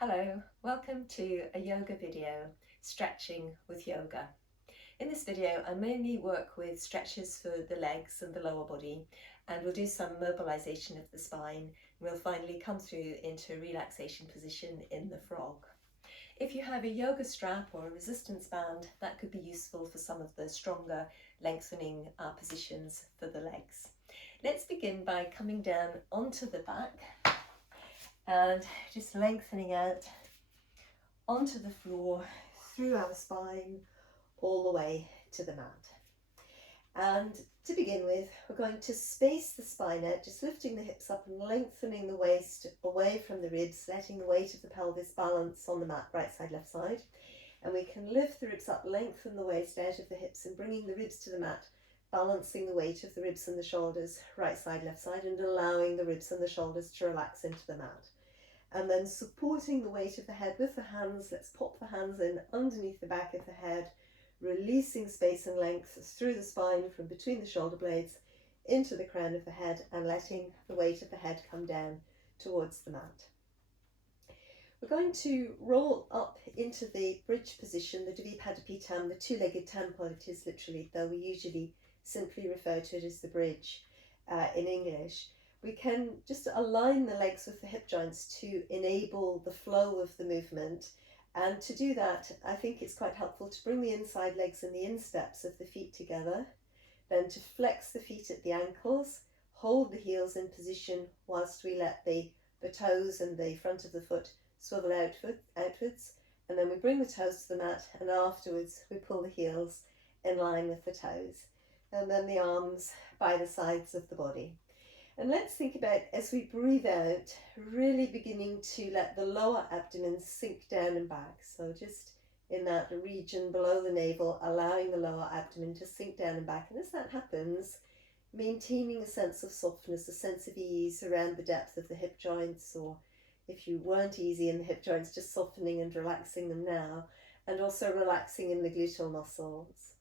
Hello, welcome to a yoga video, Stretching with Yoga. In this video I mainly work with stretches for the legs and the lower body, and we'll do some mobilization of the spine. We'll finally come through into a relaxation position in the frog. If you have a yoga strap or a resistance band, that could be useful for some of the stronger lengthening positions for the legs. Let's begin by coming down onto the back and just lengthening out onto the floor, through our spine, all the way to the mat. And to begin with, we're going to space the spine out, just lifting the hips up and lengthening the waist away from the ribs, letting the weight of the pelvis balance on the mat, right side, left side. And we can lift the ribs up, lengthen the waist out of the hips and bringing the ribs to the mat, balancing the weight of the ribs and the shoulders, right side, left side, and allowing the ribs and the shoulders to relax into the mat. And then supporting the weight of the head with the hands. Let's pop the hands in underneath the back of the head, releasing space and length through the spine from between the shoulder blades into the crown of the head, and letting the weight of the head come down towards the mat. We're going to roll up into the bridge position, the Dvipadipittam, the two-legged temple it is literally, though we usually simply refer to it as the bridge in English. We can just align the legs with the hip joints to enable the flow of the movement. And to do that, I think it's quite helpful to bring the inside legs and the insteps of the feet together, then to flex the feet at the ankles, hold the heels in position whilst we let the toes and the front of the foot swivel outwards, and then we bring the toes to the mat, and afterwards we pull the heels in line with the toes, and then the arms by the sides of the body. And let's think about, as we breathe out, really beginning to let the lower abdomen sink down and back. So just in that region below the navel, allowing the lower abdomen to sink down and back. And as that happens, maintaining a sense of softness, a sense of ease around the depth of the hip joints, or if you weren't easy in the hip joints, just softening and relaxing them now, and also relaxing in the gluteal muscles.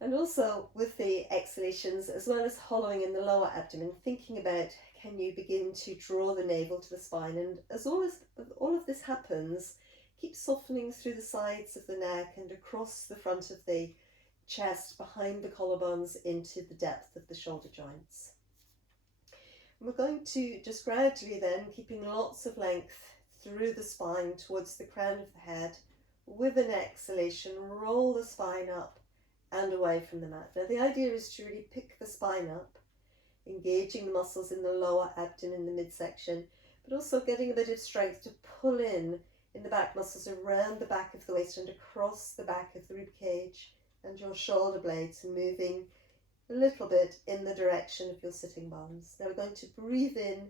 And also with the exhalations, as well as hollowing in the lower abdomen, thinking about, can you begin to draw the navel to the spine? And as all of this happens, keep softening through the sides of the neck and across the front of the chest, behind the collarbones, into the depth of the shoulder joints. And we're going to just gradually then, keeping lots of length through the spine towards the crown of the head, with an exhalation, roll the spine up and away from the mat. Now the idea is to really pick the spine up, engaging the muscles in the lower abdomen, the midsection, but also getting a bit of strength to pull in the back muscles around the back of the waist and across the back of the rib cage and your shoulder blades, moving a little bit in the direction of your sitting bones. Now we're going to breathe in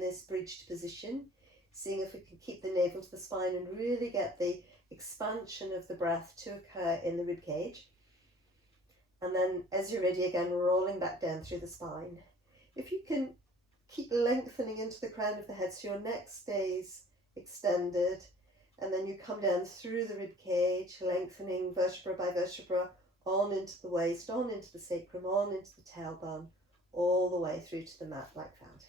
this bridged position, seeing if we can keep the navel to the spine and really get the expansion of the breath to occur in the rib cage. And then as you're ready, again, rolling back down through the spine. If you can keep lengthening into the crown of the head so your neck stays extended, and then you come down through the rib cage, lengthening vertebra by vertebra, on into the waist, on into the sacrum, on into the tailbone, all the way through to the mat like that.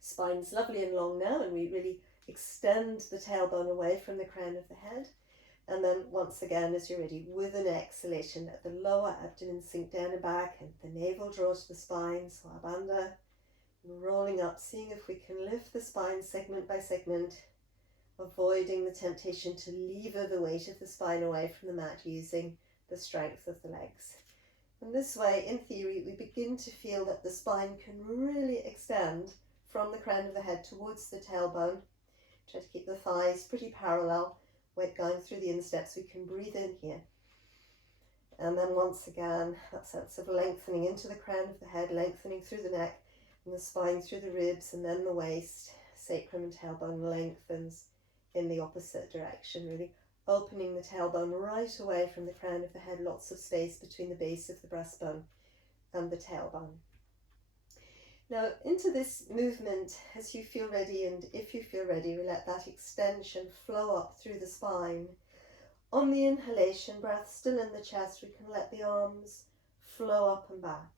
Spine's lovely and long now, and we really extend the tailbone away from the crown of the head. And then once again, as you're ready, with an exhalation, let the lower abdomen sink down and back, and the navel draw to the spine, Swabandha, rolling up, seeing if we can lift the spine segment by segment, avoiding the temptation to lever the weight of the spine away from the mat using the strength of the legs. And this way, in theory, we begin to feel that the spine can really extend from the crown of the head towards the tailbone. Try to keep the thighs pretty parallel. Weight going through the insteps. We can breathe in here. And then once again, that sense of lengthening into the crown of the head, lengthening through the neck and the spine through the ribs, and then the waist, sacrum and tailbone lengthens in the opposite direction, really opening the tailbone right away from the crown of the head, lots of space between the base of the breastbone and the tailbone. Now into this movement, as you feel ready, and if you feel ready, we let that extension flow up through the spine. On the inhalation, breath still in the chest, we can let the arms flow up and back.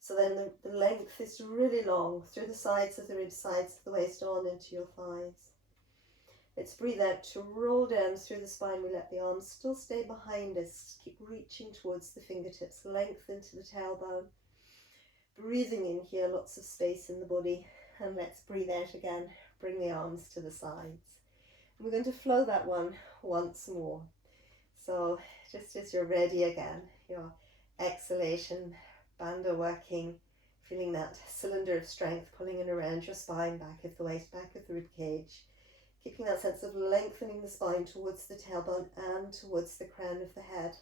So then the length is really long through the sides of the ribs, sides of the waist, on into your thighs. Let's breathe out to roll down through the spine. We let the arms still stay behind us. Keep reaching towards the fingertips, lengthen to the tailbone. Breathing in here, lots of space in the body. And let's breathe out again. Bring the arms to the sides. And we're going to flow that one once more. So just as you're ready again, your exhalation, banda working, feeling that cylinder of strength pulling in around your spine, back of the waist, back of the rib cage. Keeping that sense of lengthening the spine towards the tailbone and towards the crown of the head.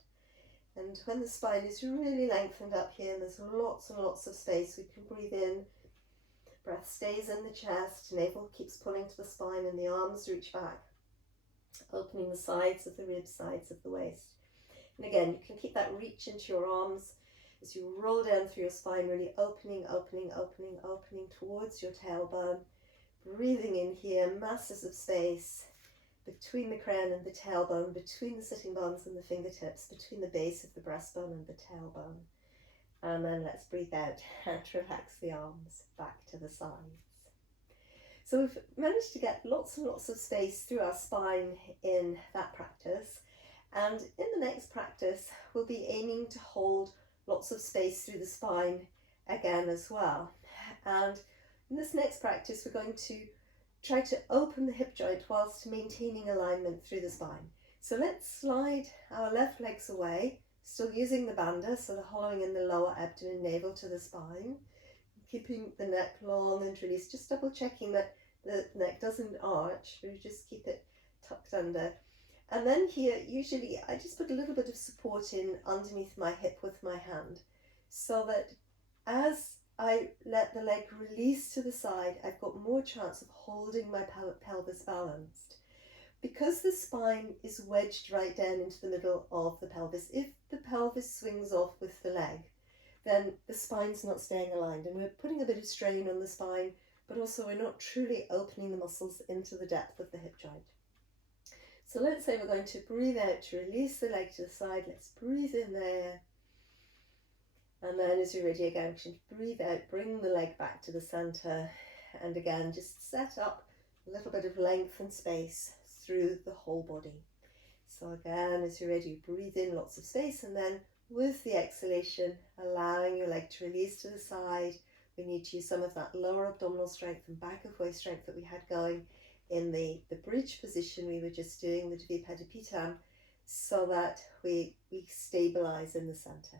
And when the spine is really lengthened up here and there's lots and lots of space, we can breathe in. Breath stays in the chest, navel keeps pulling to the spine and the arms reach back, opening the sides of the ribs, sides of the waist. And again, you can keep that reach into your arms as you roll down through your spine, really opening, opening, opening, opening towards your tailbone. Breathing in here, masses of space between the crown and the tailbone, between the sitting bones and the fingertips, between the base of the breastbone and the tailbone. And then let's breathe out and relax the arms back to the sides. So we've managed to get lots and lots of space through our spine in that practice. And in the next practice, we'll be aiming to hold lots of space through the spine again as well. And in this next practice, we're going to try to open the hip joint whilst maintaining alignment through the spine. So let's slide our left legs away, still using the banda, so the hollowing in the lower abdomen, navel to the spine, keeping the neck long and released, just double checking that the neck doesn't arch, we just keep it tucked under. And then here, usually I just put a little bit of support in underneath my hip with my hand, so that as I let the leg release to the side, I've got more chance of holding my pelvis balanced. Because the spine is wedged right down into the middle of the pelvis, if the pelvis swings off with the leg, then the spine's not staying aligned and we're putting a bit of strain on the spine, but also we're not truly opening the muscles into the depth of the hip joint. So let's say we're going to breathe out to release the leg to the side. Let's breathe in there. And then as you're ready again, breathe out, bring the leg back to the center. And again, just set up a little bit of length and space through the whole body. So again, as you're ready, breathe in lots of space. And then with the exhalation, allowing your leg to release to the side. We need to use some of that lower abdominal strength and back of waist strength that we had going in the bridge position we were just doing, the Dvipadzipitam, so that we stabilize in the center.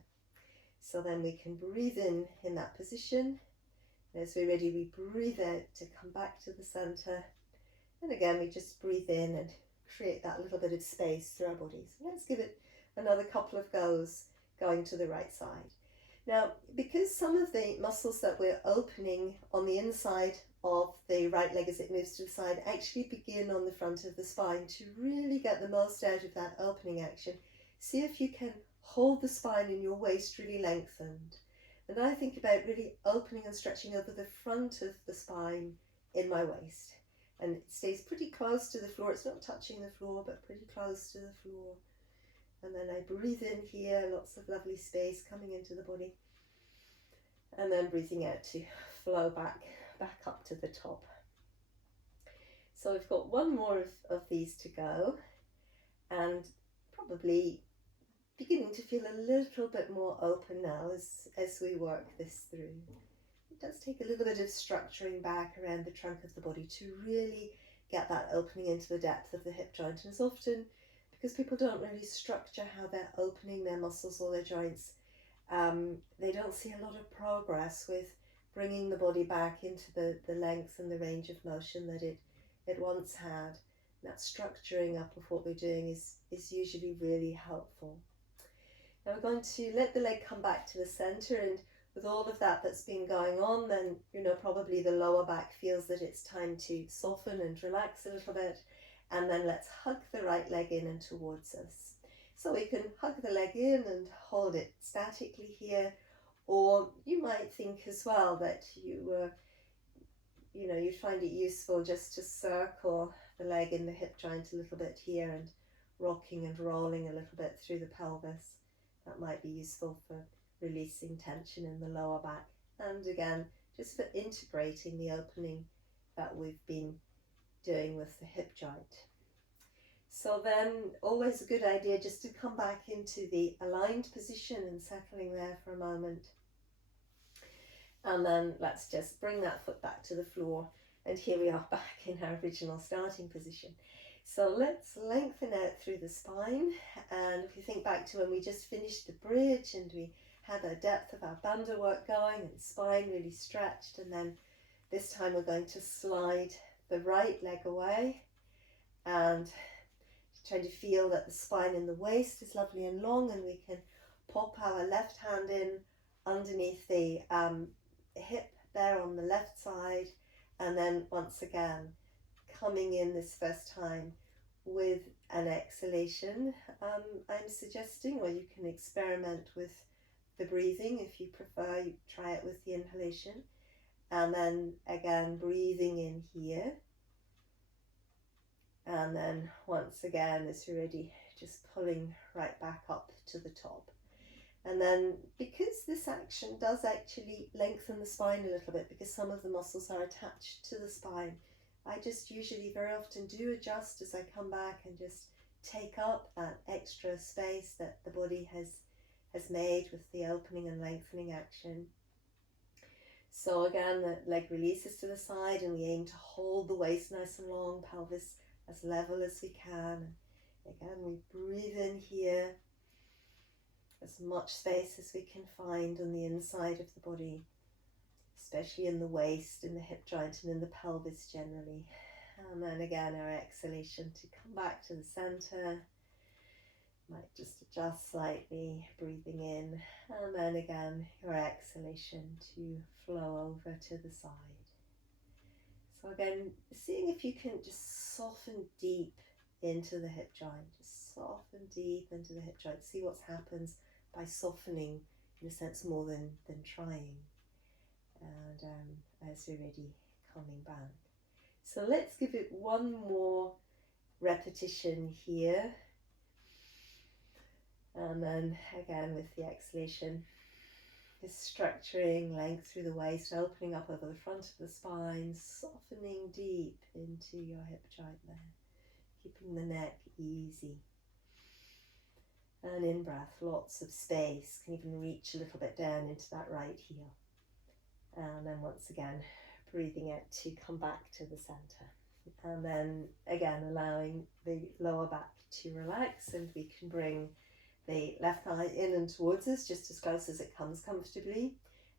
So then we can breathe in that position. As we're ready, we breathe out to come back to the center. And again, we just breathe in and create that little bit of space through our bodies. Let's give it another couple of goes going to the right side. Now, because some of the muscles that we're opening on the inside of the right leg as it moves to the side actually begin on the front of the spine, to really get the most out of that opening action, see if you can hold the spine in your waist really lengthened. And I think about really opening and stretching over the front of the spine in my waist. And it stays pretty close to the floor. It's not touching the floor, but pretty close to the floor. And then I breathe in here, lots of lovely space coming into the body. And then breathing out to flow back up to the top. So we've got one more of these to go, and probably beginning to feel a little bit more open now as we work this through. It does take a little bit of structuring back around the trunk of the body to really get that opening into the depth of the hip joint. And it's often because people don't really structure how they're opening their muscles or their joints, they don't see a lot of progress with bringing the body back into the length and the range of motion that it once had. That structuring up of what we're doing is usually really helpful. Now we're going to let the leg come back to the center, and with all of that that's been going on, then probably the lower back feels that it's time to soften and relax a little bit. And then let's hug the right leg in and towards us. So we can hug the leg in and hold it statically here, or you might think as well that you'd find it useful just to circle the leg in the hip joint a little bit here and rocking and rolling a little bit through the pelvis. That might be useful for releasing tension in the lower back, and again, just for integrating the opening that we've been doing with the hip joint. So then always a good idea just to come back into the aligned position and settling there for a moment. And then let's just bring that foot back to the floor. And here we are back in our original starting position. So let's lengthen out through the spine. And if you think back to when we just finished the bridge and we had the depth of our bandha work going and the spine really stretched, and then this time we're going to slide the right leg away and trying to feel that the spine in the waist is lovely and long, and we can pop our left hand in underneath the hip there on the left side, and then once again coming in this first time with an exhalation. I'm suggesting, or you can experiment with the breathing if you prefer, you try it with the inhalation, and then again breathing in here, and then once again as you're ready, just pulling right back up to the top. And then, because this action does actually lengthen the spine a little bit, because some of the muscles are attached to the spine, I just usually very often do adjust as I come back and just take up that extra space that the body has made with the opening and lengthening action. So again, the leg releases to the side, and we aim to hold the waist nice and long, pelvis as level as we can. Again, we breathe in here, as much space as we can find on the inside of the body, especially in the waist, in the hip joint, and in the pelvis generally. And then again, our exhalation to come back to the center. Might just adjust slightly, breathing in, and then again, your exhalation to flow over to the side. So again, seeing if you can just soften deep into the hip joint, just soften deep into the hip joint. See what happens by softening, in a sense, more than trying. And as you're ready, coming back. So let's give it one more repetition here. And then again with the exhalation, just structuring length through the waist, opening up over the front of the spine, softening deep into your hip joint there, keeping the neck easy. And in breath, lots of space, can even reach a little bit down into that right heel. And then once again, breathing out to come back to the center. And then again, allowing the lower back to relax, and we can bring the left thigh in and towards us, just as close as it comes comfortably.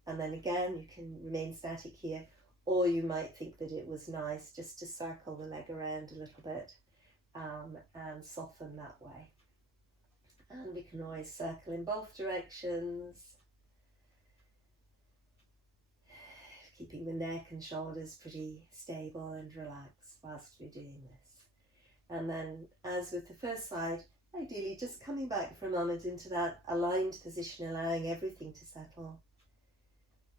And then again, you can remain static here, or you might think that it was nice just to circle the leg around a little bit and soften that way. And we can always circle in both directions, keeping the neck and shoulders pretty stable and relaxed whilst we're doing this. And then, as with the first side, ideally just coming back for a moment into that aligned position, allowing everything to settle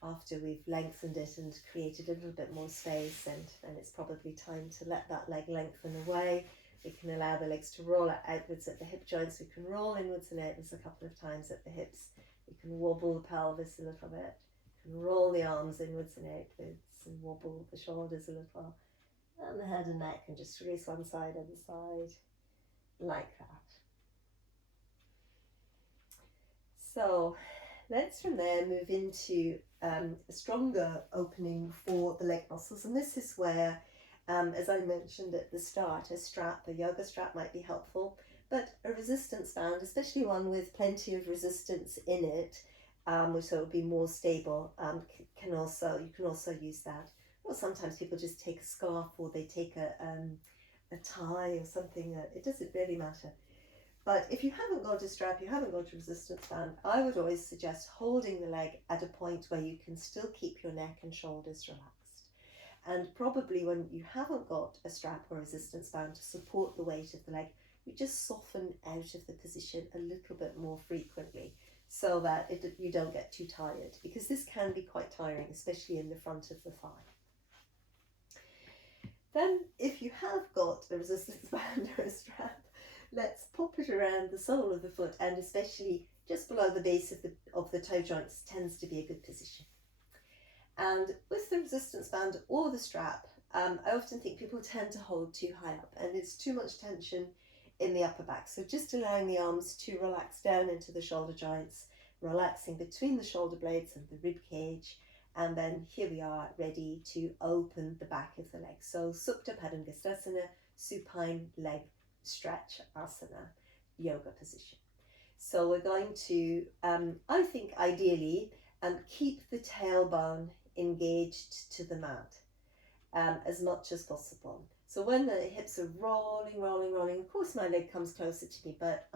after we've lengthened it and created a little bit more space, and it's probably time to let that leg lengthen away. We can allow the legs to roll outwards at the hip joints. We can roll inwards and outwards a couple of times at the hips. We can wobble the pelvis a little bit. We can roll the arms inwards and outwards and wobble the shoulders a little. And the head and neck can just release one side and the side, like that. So let's from there move into a stronger opening for the leg muscles. And this is where, as I mentioned at the start, a yoga strap might be helpful, but a resistance band, especially one with plenty of resistance in it, so it would be more stable, you can also use that. Or sometimes people just take a scarf, or they take a tie or something. It doesn't really matter. But if you haven't got a strap, you haven't got a resistance band, I would always suggest holding the leg at a point where you can still keep your neck and shoulders relaxed. And probably when you haven't got a strap or resistance band to support the weight of the leg, you just soften out of the position a little bit more frequently, so that you don't get too tired, because this can be quite tiring, especially in the front of the thigh. Then, if you have got a resistance band or a strap, let's pop it around the sole of the foot, and especially just below the base of the toe joints tends to be a good position. And with the resistance band or the strap, I often think people tend to hold too high up, and it's too much tension in the upper back. So just allowing the arms to relax down into the shoulder joints, relaxing between the shoulder blades and the rib cage. And then here we are, ready to open the back of the leg. So Supta Padangusthasana, supine leg stretch asana, yoga position. So we're going to, I think ideally, keep the tailbone engaged to the mat as much as possible. So when the hips are rolling, of course my leg comes closer to me, but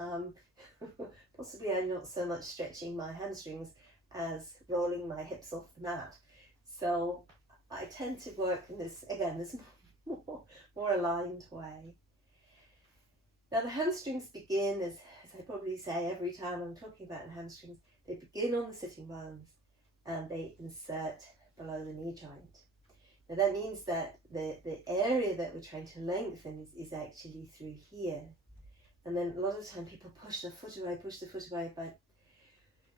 possibly I'm not so much stretching my hamstrings as rolling my hips off the mat. So I tend to work in this, again, this more aligned way. Now the hamstrings begin, as I probably say every time I'm talking about hamstrings, they begin on the sitting bones and they insert below the knee joint. Now that means that the area that we're trying to lengthen is actually through here. And then a lot of the time people push the foot away, but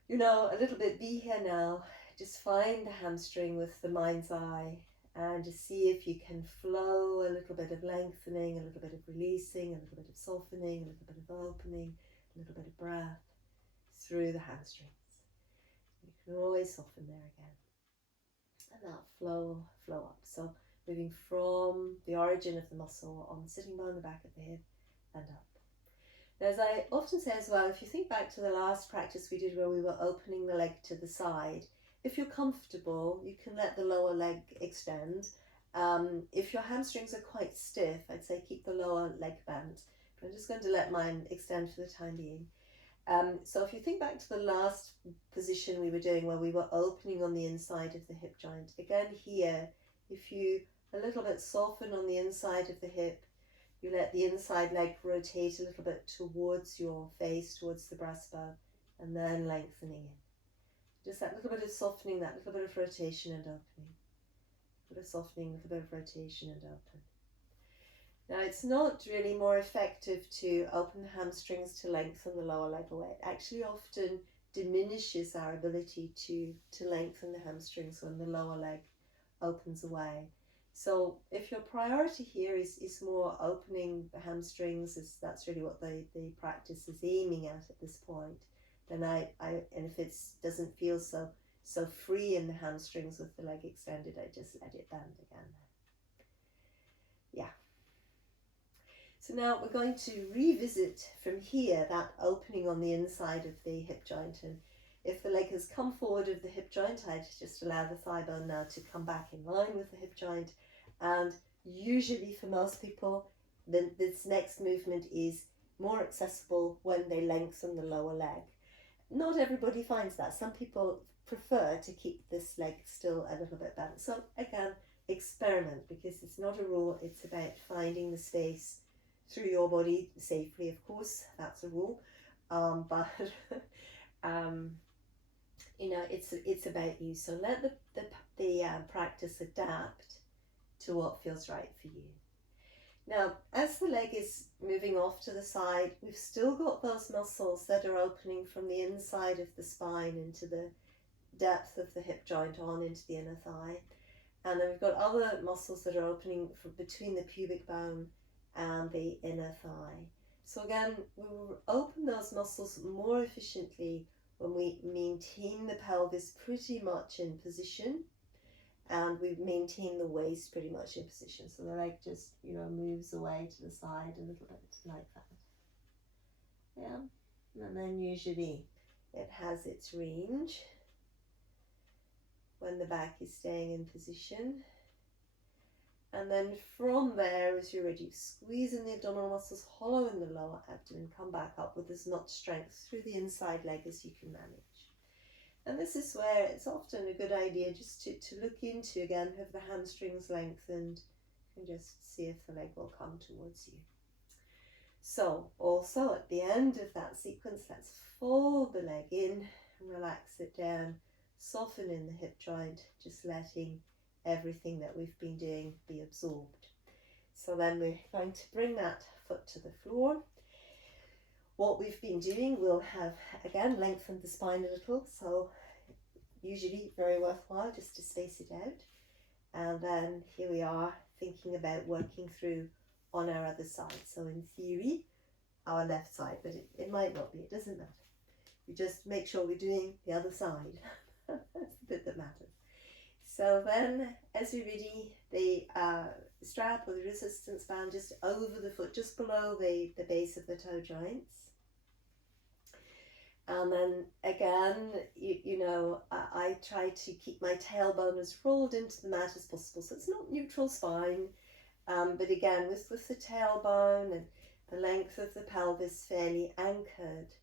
you know, a little bit, be here now. Just find the hamstring with the mind's eye and just see if you can flow a little bit of lengthening, a little bit of releasing, a little bit of softening, a little bit of opening, a little bit of breath through the hamstrings. You can always soften there again. And that flow up. So moving from the origin of the muscle on the sitting bone, the back of the hip, and up. Now, as I often say as well, if you think back to the last practice we did where we were opening the leg to the side, if you're comfortable, you can let the lower leg extend. If your hamstrings are quite stiff, I'd say keep the lower leg bent. But I'm just going to let mine extend for the time being. So if you think back to the last position we were doing where we were opening on the inside of the hip joint, again here, if you a little bit soften on the inside of the hip, you let the inside leg rotate a little bit towards your face, towards the breastbone, and then lengthening it. Just that little bit of softening, that little bit of rotation and opening. A little bit of softening, a little bit of rotation and open. Now it's not really more effective to open the hamstrings to lengthen the lower leg away. It actually often diminishes our ability to lengthen the hamstrings when the lower leg opens away. So if your priority here is more opening the hamstrings, that's really what the practice is aiming at this point, then and if it doesn't feel so free in the hamstrings with the leg extended, I just let it bend again. Yeah. So now we're going to revisit from here that opening on the inside of the hip joint, and if the leg has come forward of the hip joint, I'd just allow the thigh bone now to come back in line with the hip joint. And usually for most people, then this next movement is more accessible when they lengthen the lower leg. Not everybody finds that. Some people prefer to keep this leg still a little bit bent. So again, experiment, because it's not a rule, it's about finding the space through your body safely, of course, that's a rule. But you know, it's about you. So let the practice adapt to what feels right for you. Now, as the leg is moving off to the side, we've still got those muscles that are opening from the inside of the spine into the depth of the hip joint on into the inner thigh. And then we've got other muscles that are opening from between the pubic bone and the inner thigh. So again, we will open those muscles more efficiently when we maintain the pelvis pretty much in position, and we maintain the waist pretty much in position. So the leg just, you know, moves away to the side a little bit like that. Yeah, and then usually it has its range when the back is staying in position. And then from there, as you're ready, squeeze in the abdominal muscles, hollow in the lower abdomen, come back up with as much strength through the inside leg as you can manage. And this is where it's often a good idea just to look into, again, have the hamstrings lengthened, and just see if the leg will come towards you. So also at the end of that sequence, let's fold the leg in and relax it down, soften in the hip joint, just letting everything that we've been doing be absorbed. So then we're going to bring that foot to the floor. What we've been doing, we'll have again lengthened the spine a little, so usually very worthwhile just to space it out. And then here we are thinking about working through on our other side. So in theory, our left side, but it might not be, it doesn't matter. We just make sure we're doing the other side. That's the bit that matters. So then, as we ready, the strap or the resistance band just over the foot, just below the base of the toe joints. And then again, you know, I try to keep my tailbone as rolled into the mat as possible. So it's not neutral spine, but again, with the tailbone and the length of the pelvis fairly anchored,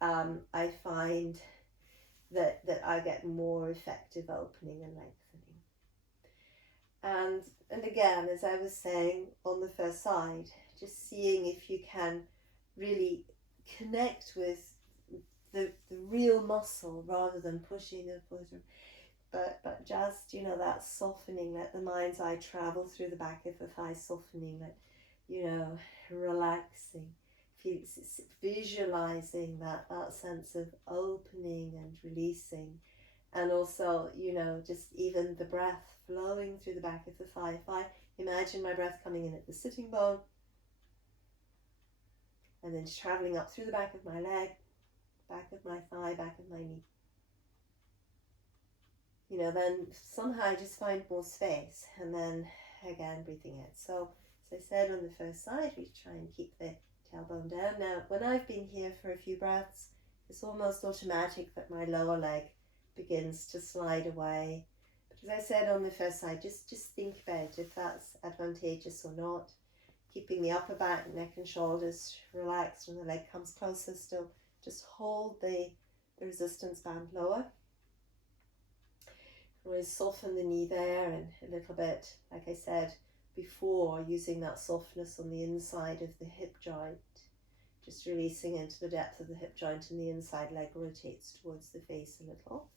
I find that I get more effective opening and lengthening. And again, as I was saying on the first side, just seeing if you can really connect with the real muscle rather than pushing and pushing, but just, you know, that softening, let the mind's eye travel through the back of the thigh, softening, let, you know, relaxing, visualizing that sense of opening and releasing. And also, you know, just even the breath flowing through the back of the thigh. If I imagine my breath coming in at the sitting bone and then traveling up through the back of my leg, back of my thigh, back of my knee, you know, then somehow I just find more space, and then again breathing out. So as I said on the first side, we try and keep the tailbone down. Now when I've been here for a few breaths, it's almost automatic that my lower leg begins to slide away. But as I said on the first side, just think about if that's advantageous or not. Keeping the upper back, neck and shoulders relaxed when the leg comes closer still. Just hold the resistance band lower. Always soften the knee there, and a little bit, like I said before, using that softness on the inside of the hip joint, just releasing into the depth of the hip joint, and the inside leg rotates towards the face a little.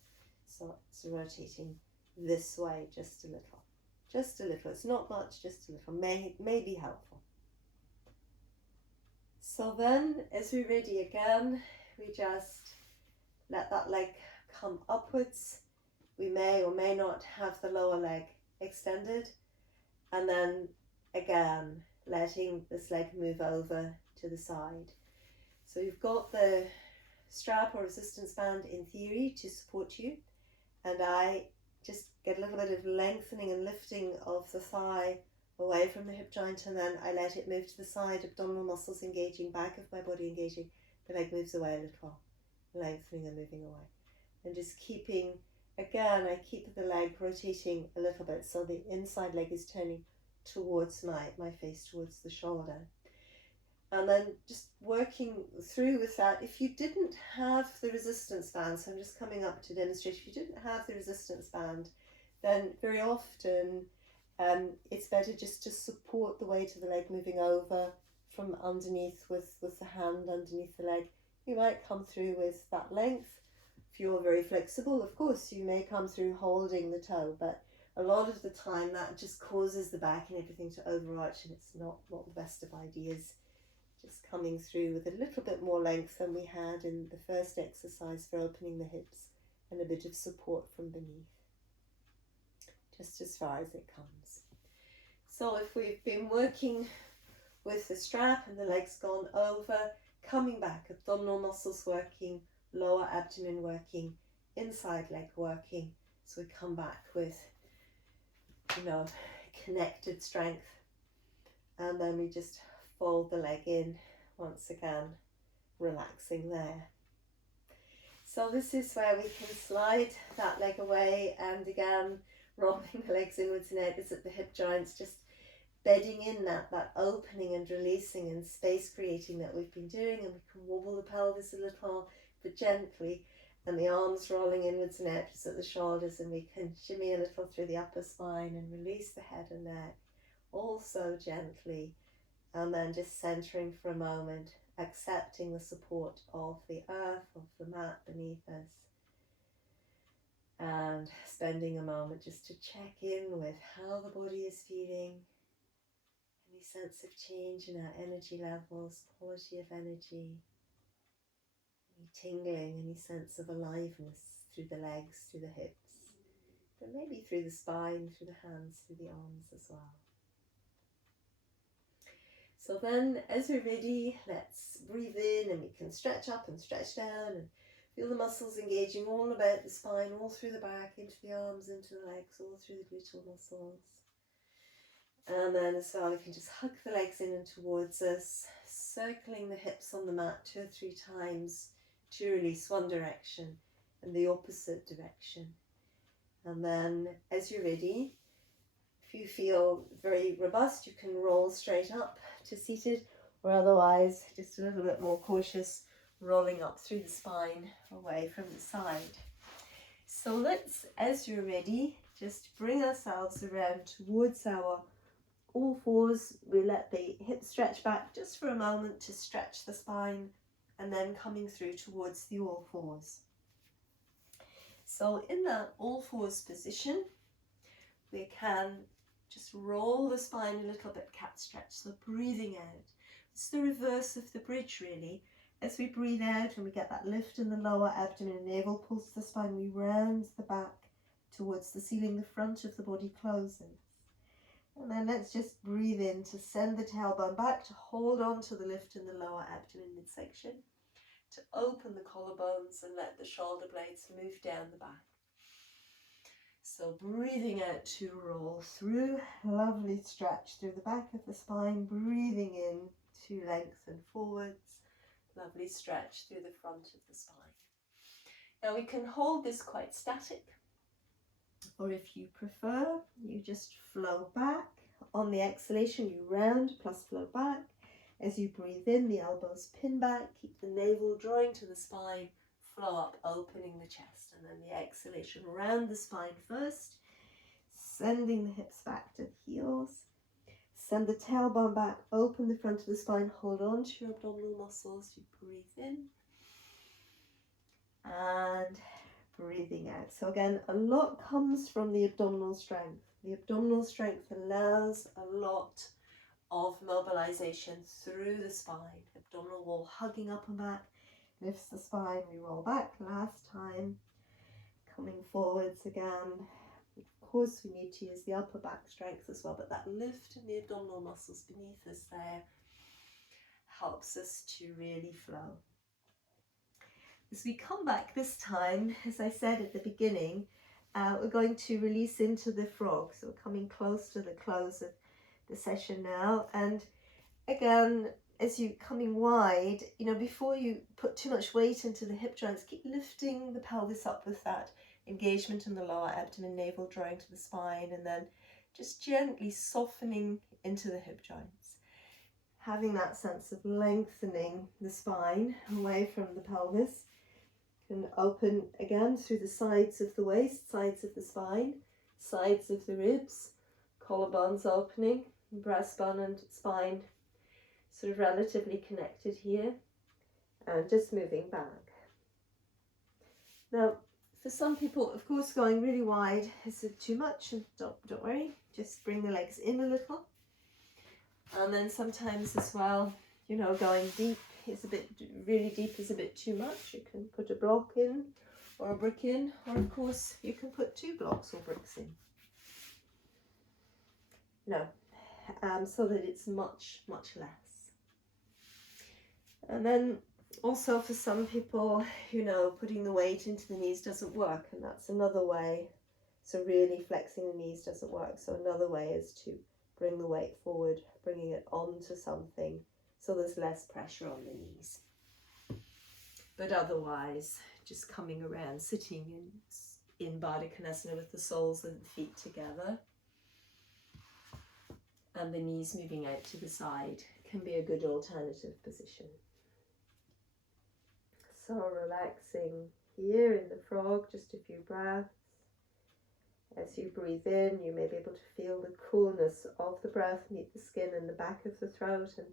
So it's rotating this way just a little. Just a little. It's not much, just a little. May be helpful. So then, as we're ready again, we just let that leg come upwards. We may or may not have the lower leg extended, and then again letting this leg move over to the side. So you've got the strap or resistance band in theory to support you, and I just get a little bit of lengthening and lifting of the thigh away from the hip joint, and then I let it move to the side, abdominal muscles engaging, back of my body engaging, the leg moves away a little, lengthening and moving away. And just keeping, again, I keep the leg rotating a little bit, so the inside leg is turning towards my face, towards the shoulder. And then just working through with that. If you didn't have the resistance band, so I'm just coming up to demonstrate, if you didn't have the resistance band, then very often it's better just to support the weight of the leg moving over from underneath with the hand underneath the leg. You might come through with that length. If you're very flexible, of course, you may come through holding the toe, but a lot of the time that just causes the back and everything to overarch, and it's not the best of ideas. Just coming through with a little bit more length than we had in the first exercise for opening the hips, and a bit of support from beneath, just as far as it comes. So if we've been working with the strap and the legs gone over, coming back, abdominal muscles working, lower abdomen working, inside leg working, so we come back with, you know, connected strength, and then we just fold the leg in once again, relaxing there. So this is where we can slide that leg away, and again rolling the legs inwards and outwards at the hip joints, just bedding in that opening and releasing and space creating that we've been doing. And we can wobble the pelvis a little but gently, and the arms rolling inwards and outwards at the shoulders, and we can shimmy a little through the upper spine and release the head and neck also gently. And then just centering for a moment, accepting the support of the earth, of the mat beneath us, and spending a moment just to check in with how the body is feeling, any sense of change in our energy levels, quality of energy, any tingling, any sense of aliveness through the legs, through the hips, but maybe through the spine, through the hands, through the arms as well. So then, as we're ready, let's breathe in, and we can stretch up and stretch down and feel the muscles engaging all about the spine, all through the back, into the arms, into the legs, all through the gluteal muscles. And then as well, we can just hug the legs in and towards us, circling the hips on the mat 2 or 3 times to release one direction and the opposite direction. And then as you're ready, if you feel very robust, you can roll straight up to seated, or otherwise just a little bit more cautious, rolling up through the spine away from the side. So let's, as you're ready, just bring ourselves around towards our all fours. We let the hips stretch back just for a moment to stretch the spine, and then coming through towards the all fours. So in that all fours position, we can just roll the spine a little bit, cat stretch, so breathing out. It's the reverse of the bridge really. As we breathe out and we get that lift in the lower abdomen and navel, pulls the spine, we round the back towards the ceiling, the front of the body closes. And then let's just breathe in to send the tailbone back, to hold on to the lift in the lower abdomen midsection, to open the collarbones and let the shoulder blades move down the back. So breathing out to roll through, lovely stretch through the back of the spine, breathing in to lengthen forwards, lovely stretch through the front of the spine. Now we can hold this quite static, or if you prefer, you just flow back. On the exhalation, you round plus flow back. As you breathe in, the elbows pin back, keep the navel drawing to the spine, flow up, opening the chest, and then the exhalation, round the spine first, sending the hips back to the heels. Send the tailbone back, open the front of the spine, hold on to your abdominal muscles. You breathe in and breathing out. So again, a lot comes from the abdominal strength. The abdominal strength allows a lot of mobilization through the spine. Abdominal wall hugging up and back, lifts the spine. We roll back last time, coming forwards again. Of course, we need to use the upper back strength as well, but that lift in the abdominal muscles beneath us there helps us to really flow. As we come back this time, as I said at the beginning, we're going to release into the frog. So we're coming close to the close of the session now. And again, as you're coming wide, before you put too much weight into the hip joints, keep lifting the pelvis up with that engagement in the lower abdomen, navel drawing to the spine, and then just gently softening into the hip joints. Having that sense of lengthening the spine away from the pelvis. Can open again through the sides of the waist, sides of the spine, sides of the ribs, collarbones opening, breastbone and spine sort of relatively connected here, and just moving back. Now, for some people, of course, going really wide is too much, and don't worry, just bring the legs in a little. And then sometimes as well, going deep is really deep is a bit too much. You can put a block in or a brick in, or of course you can put 2 blocks or bricks in. So that it's much, much less. And then also for some people, putting the weight into the knees doesn't work, and that's another way. So really flexing the knees doesn't work. So another way is to bring the weight forward, bringing it onto something so there's less pressure on the knees. But otherwise, just coming around, sitting in Baddha Konasana with the soles of the feet together and the knees moving out to the side can be a good alternative position. So relaxing here in the frog, just a few breaths. As you breathe in, you may be able to feel the coolness of the breath meet the skin and the back of the throat, and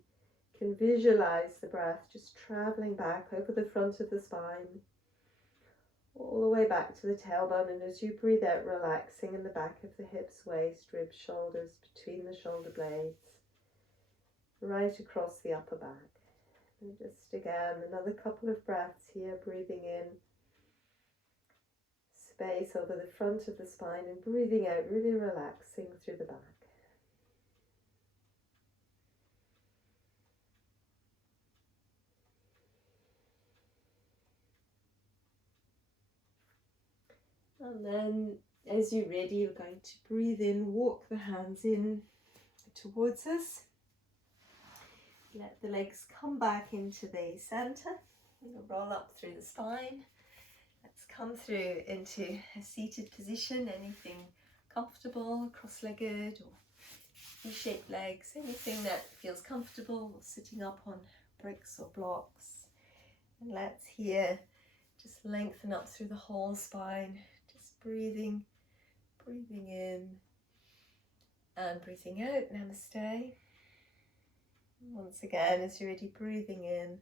can visualize the breath just traveling back over the front of the spine, all the way back to the tailbone, and as you breathe out, relaxing in the back of the hips, waist, ribs, shoulders, between the shoulder blades, right across the upper back. And just again, another couple of breaths here, breathing in space over the front of the spine and breathing out, really relaxing through the back. And then as you're ready, we're going to breathe in, walk the hands in towards us. Let the legs come back into the center. Roll up through the spine. Let's come through into a seated position, anything comfortable, cross-legged or V-shaped legs, anything that feels comfortable, or sitting up on bricks or blocks. And let's here just lengthen up through the whole spine, just breathing in and breathing out. Namaste. Once again, as you're ready, breathing in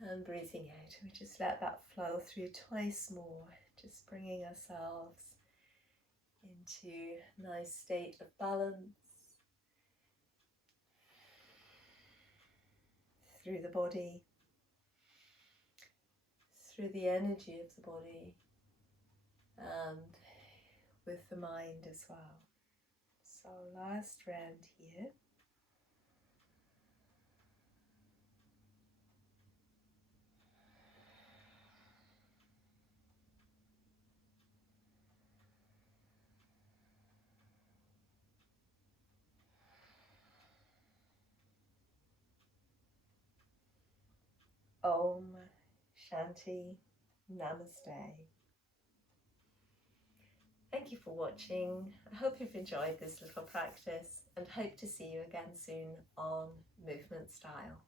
and breathing out. We just let that flow through twice more, just bringing ourselves into a nice state of balance through the body, through the energy of the body, and with the mind as well. So last round here. Om Shanti Namaste. Thank you for watching. I hope you've enjoyed this little practice and hope to see you again soon on Movement Style.